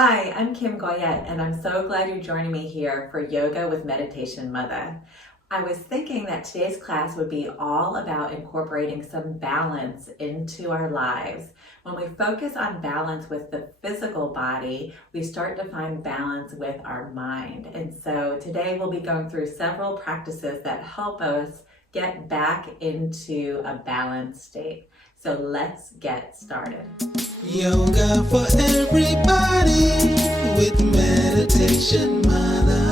Hi, I'm Kim Goyette, and I'm so glad you're joining me here for Yoga with Meditation Mutha. I was thinking that today's class would be all about incorporating some balance into our lives. When we focus on balance with the physical body, we start to find balance with our mind. And so today we'll be going through several practices that help us get back into a balanced state. So let's get started. Yoga for everybody with Meditation Mutha.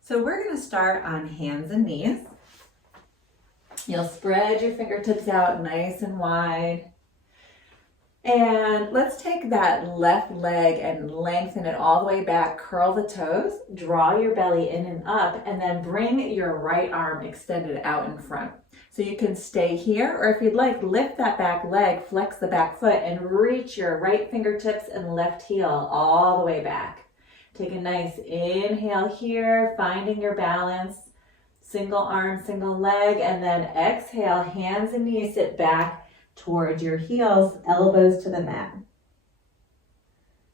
So we're going to start on hands and knees. You'll spread your fingertips out nice and wide. And let's take that left leg and lengthen it all the way back. Curl the toes, draw your belly in and up, and then bring your right arm extended out in front. So you can stay here, or if you'd like, lift that back leg, flex the back foot, and reach your right fingertips and left heel all the way back. Take a nice inhale here, finding your balance. Single arm, single leg, and then exhale, hands and knees sit back towards your heels, elbows to the mat.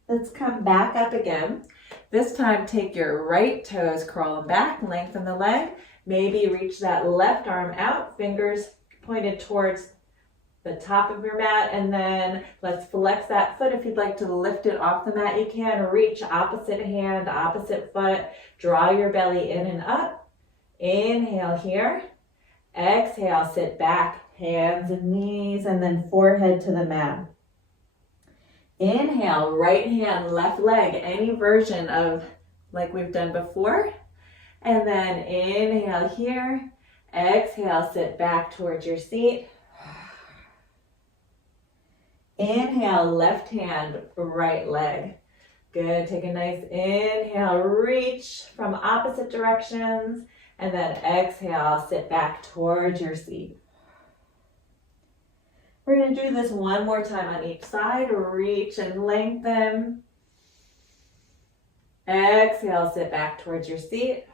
Let's come back up again. This time take your right toes, curl them back, lengthen the leg. Maybe reach that left arm out, fingers pointed towards the top of your mat, and then let's flex that foot. If you'd like to lift it off the mat, you can. Reach opposite hand, opposite foot. Draw your belly in and up. Inhale here. Exhale, sit back. Hands and knees, and then forehead to the mat. Inhale, right hand, left leg, any version of like we've done before. And then inhale here. Exhale, sit back towards your seat. Inhale, left hand, right leg. Good, take a nice inhale, reach from opposite directions. And then exhale, sit back towards your seat. We're going to do this one more time on each side. Reach and lengthen. Exhale, sit back towards your seat.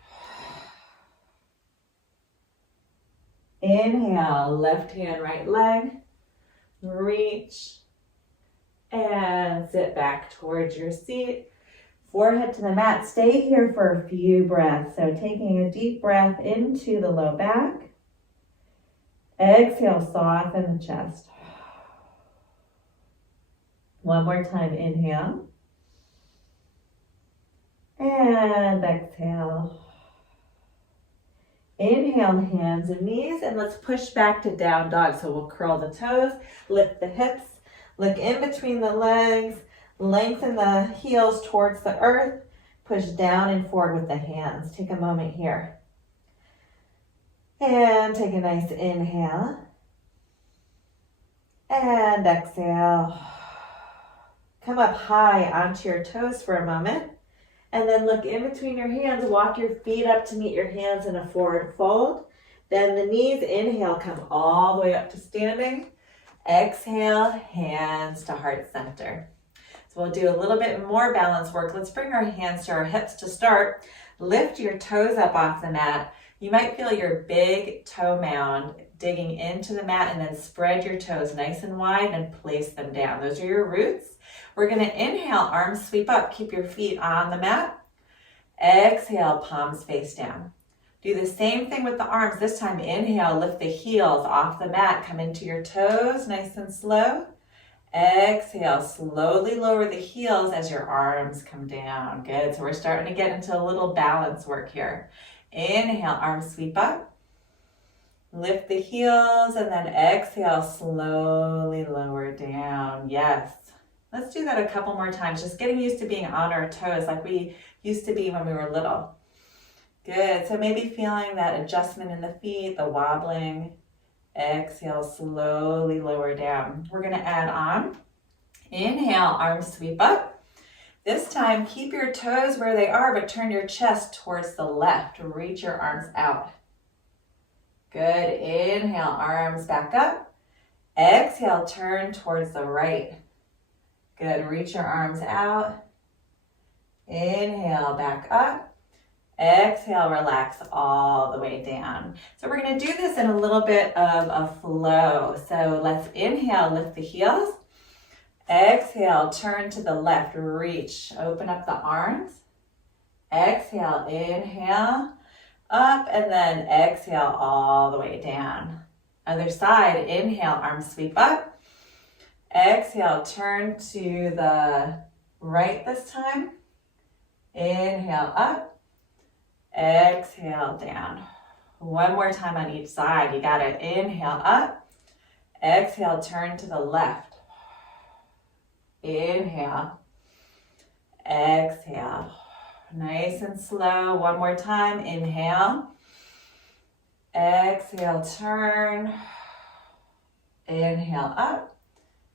Inhale, left hand, right leg. Reach and sit back towards your seat. Forehead to the mat. Stay here for a few breaths. So taking a deep breath into the low back. Exhale, soften the chest. One more time, inhale. And exhale. Inhale, hands and knees, and let's push back to down dog. So we'll curl the toes, lift the hips, look in between the legs, lengthen the heels towards the earth, push down and forward with the hands. Take a moment here. And take a nice inhale. And exhale. Come up high onto your toes for a moment. And then look in between your hands. Walk your feet up to meet your hands in a forward fold. Then the knees, inhale, come all the way up to standing. Exhale, hands to heart center. So we'll do a little bit more balance work. Let's bring our hands to our hips to start. Lift your toes up off the mat. You might feel your big toe mound digging into the mat, and then spread your toes nice and wide and place them down. Those are your roots. We're going to inhale, arms sweep up. Keep your feet on the mat. Exhale, palms face down. Do the same thing with the arms. This time, inhale, lift the heels off the mat. Come into your toes, nice and slow. Exhale, slowly lower the heels as your arms come down. Good. So we're starting to get into a little balance work here. Inhale, arms sweep up. Lift the heels, and then exhale, slowly lower down. Yes. Let's do that a couple more times. Just getting used to being on our toes like we used to be when we were little. Good. So maybe feeling that adjustment in the feet, the wobbling. Exhale, slowly lower down. We're going to add on. Inhale, arms sweep up. This time, keep your toes where they are, but turn your chest towards the left. Reach your arms out. Good. Inhale, arms back up. Exhale, turn towards the right. Good. Reach your arms out. Inhale, back up. Exhale, relax all the way down. So we're going to do this in a little bit of a flow. So let's inhale, lift the heels. Exhale, turn to the left, reach, open up the arms. Exhale, inhale, up, and then exhale all the way down. Other side, inhale, arms sweep up. Exhale, turn to the right this time. Inhale, up. Exhale, down. One more time on each side. You got it. Inhale, up. Exhale, turn to the left. Inhale. Exhale. Nice and slow. One more time. Inhale. Exhale, turn. Inhale, up.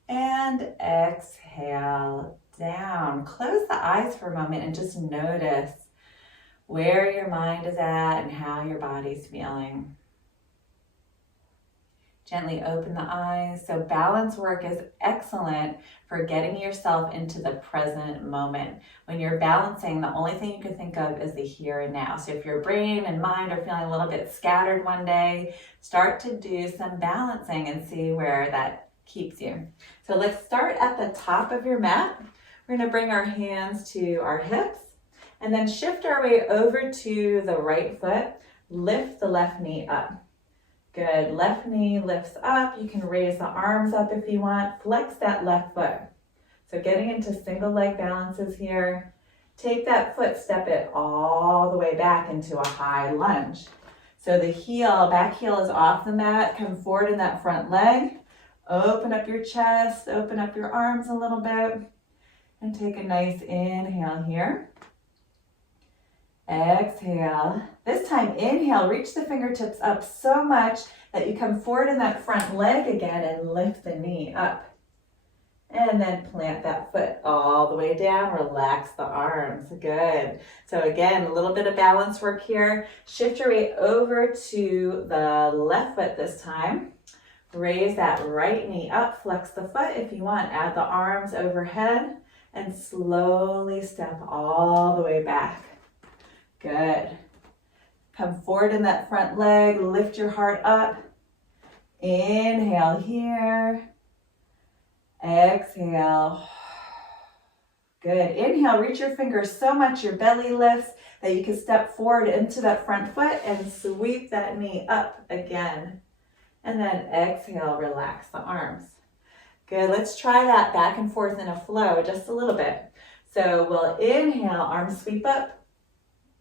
And exhale, down. Close the eyes for a moment and just notice where your mind is at and how your body's feeling. Gently open the eyes. So balance work is excellent for getting yourself into the present moment. When you're balancing, the only thing you can think of is the here and now. So if your brain and mind are feeling a little bit scattered one day, start to do some balancing and see where that keeps you. So let's start at the top of your mat. We're going to bring our hands to our hips and then shift our way over to the right foot. Lift the left knee up. Good. Left knee lifts up. You can raise the arms up if you want. Flex that left foot. So getting into single leg balances here. Take that foot, step it all the way back into a high lunge. So the heel, back heel is off the mat. Come forward in that front leg. Open up your chest, open up your arms a little bit. And take a nice inhale here. Exhale. This time, inhale, reach the fingertips up so much that you come forward in that front leg again and lift the knee up. And then plant that foot all the way down. Relax the arms. Good. So again, a little bit of balance work here. Shift your weight over to the left foot this time. Raise that right knee up. Flex the foot if you want. Add the arms overhead and slowly step all the way back. Good. Come forward in that front leg. Lift your heart up. Inhale here. Exhale. Good. Inhale, reach your fingers so much your belly lifts that you can step forward into that front foot and sweep that knee up again. And then exhale, relax the arms. Good. Let's try that back and forth in a flow just a little bit. So we'll inhale, arms sweep up.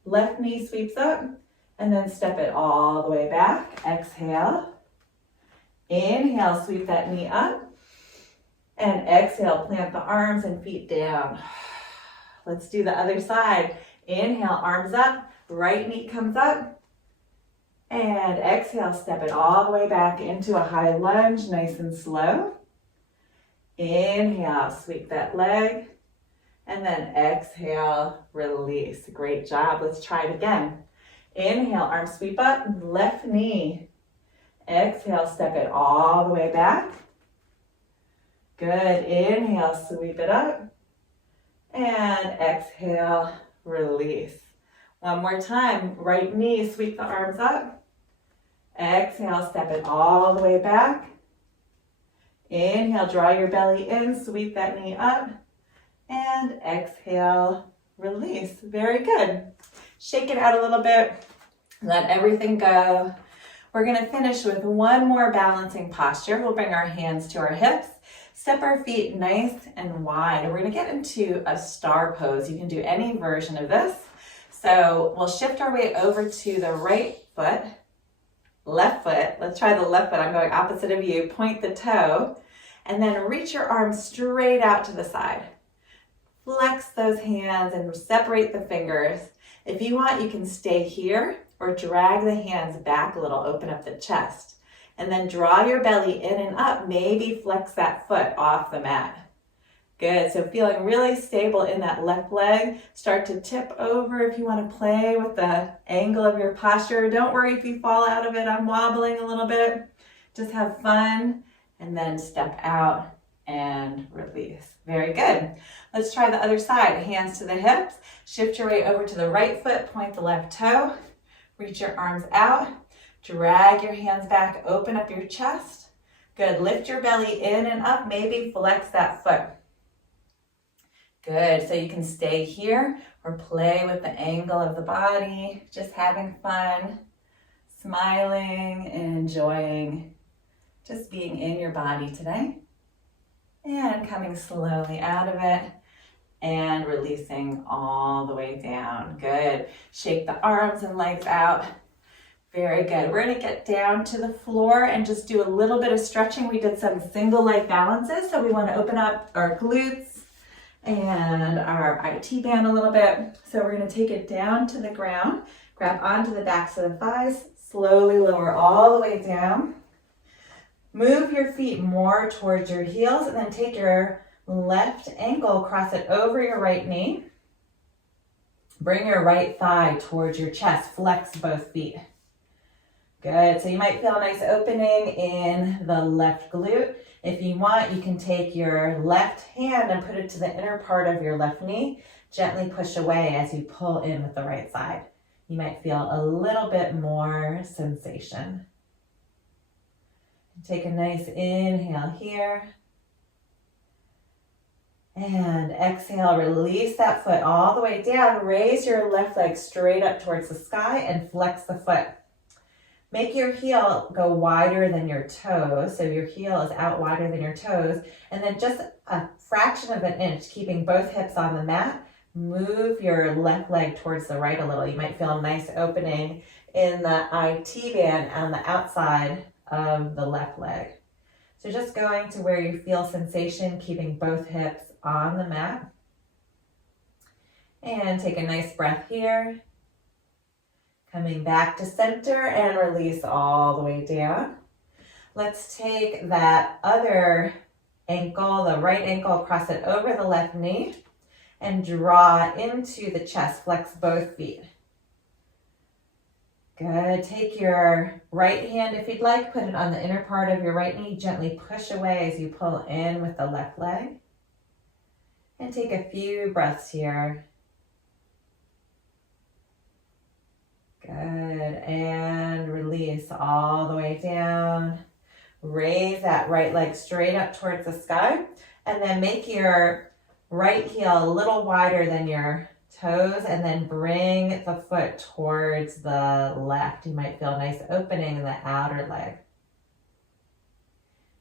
Left knee sweeps up, and then step it all the way back. Exhale. Inhale, sweep that knee up. And exhale, plant the arms and feet down. Let's do the other side. Inhale, arms up. Right knee comes up. And exhale, step it all the way back into a high lunge, nice and slow. Inhale, sweep that leg. And then exhale, release. Great job. Let's try it again. Inhale, arms sweep up, left knee. Exhale, step it all the way back. Good. Inhale, sweep it up. And exhale, release. One more time. Right knee, sweep the arms up. Exhale, step it all the way back. Inhale, draw your belly in, sweep that knee up. And exhale, release. Very good. Shake it out a little bit. Let everything go. We're going to finish with one more balancing posture. We'll bring our hands to our hips. Step our feet nice and wide. We're going to get into a star pose. You can do any version of this. So we'll shift our weight over to the right foot, left foot. Let's try the left foot. I'm going opposite of you. Point the toe and then reach your arms straight out to the side. Flex those hands and separate the fingers. If you want, you can stay here or drag the hands back a little, open up the chest. And then draw your belly in and up. Maybe flex that foot off the mat. Good. So feeling really stable in that left leg. Start to tip over if you want to play with the angle of your posture. Don't worry if you fall out of it. I'm wobbling a little bit. Just have fun and then step out and release. Very good. Let's try the other side. Hands to the hips. Shift your weight over to the right foot. Point the left toe. Reach your arms out. Drag your hands back. Open up your chest. Good. Lift your belly in and up. Maybe flex that foot. Good. So you can stay here or play with the angle of the body. Just having fun, smiling, and enjoying just being in your body today. And coming slowly out of it and releasing all the way down. Good. Shake the arms and legs out. Very good. We're going to get down to the floor and just do a little bit of stretching. We did some single leg balances, so we want to open up our glutes and our IT band a little bit. So we're going to take it down to the ground, grab onto the backs of the thighs, slowly lower all the way down. Move your feet more towards your heels and then take your left ankle, cross it over your right knee. Bring your right thigh towards your chest, flex both feet. Good, so you might feel a nice opening in the left glute. If you want, you can take your left hand and put it to the inner part of your left knee. Gently push away as you pull in with the right side. You might feel a little bit more sensation. Take a nice inhale here. And exhale, release that foot all the way down. Raise your left leg straight up towards the sky and flex the foot. Make your heel go wider than your toes. So your heel is out wider than your toes. And then just a fraction of an inch, keeping both hips on the mat. Move your left leg towards the right a little. You might feel a nice opening in the IT band on the outside of the left leg. So just going to where you feel sensation, keeping both hips on the mat. And take a nice breath here. Coming back to center and release all the way down. Let's take that other ankle, the right ankle, cross it over the left knee and draw into the chest. Flex both feet. Good. Take your right hand, if you'd like, put it on the inner part of your right knee. Gently push away as you pull in with the left leg. And take a few breaths here. Good. And release all the way down. Raise that right leg straight up towards the sky. And then make your right heel a little wider than your toes, and then bring the foot towards the left. You might feel a nice opening in the outer leg.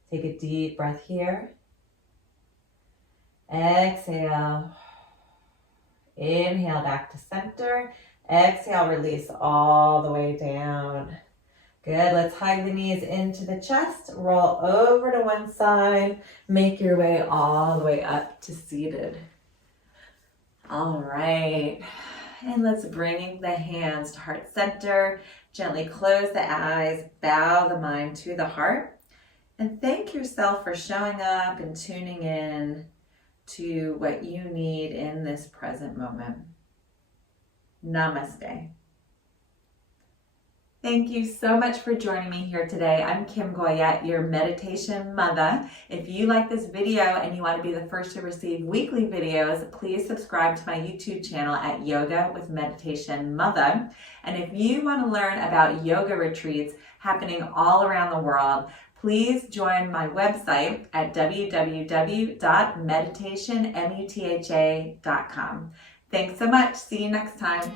Take a deep breath here. Exhale. Inhale back to center. Exhale, release all the way down. Good. Let's hug the knees into the chest. Roll over to one side. Make your way all the way up to seated. All right. And let's bring the hands to heart center. Gently close the eyes. Bow the mind to the heart. And thank yourself for showing up and tuning in to what you need in this present moment. Namaste. Thank you so much for joining me here today. I'm Kim Goyette, your Meditation Mutha. If you like this video and you want to be the first to receive weekly videos, please subscribe to my YouTube channel at Yoga with Meditation Mutha. And if you want to learn about yoga retreats happening all around the world, please join my website at www.meditationmutha.com. Thanks so much. See you next time.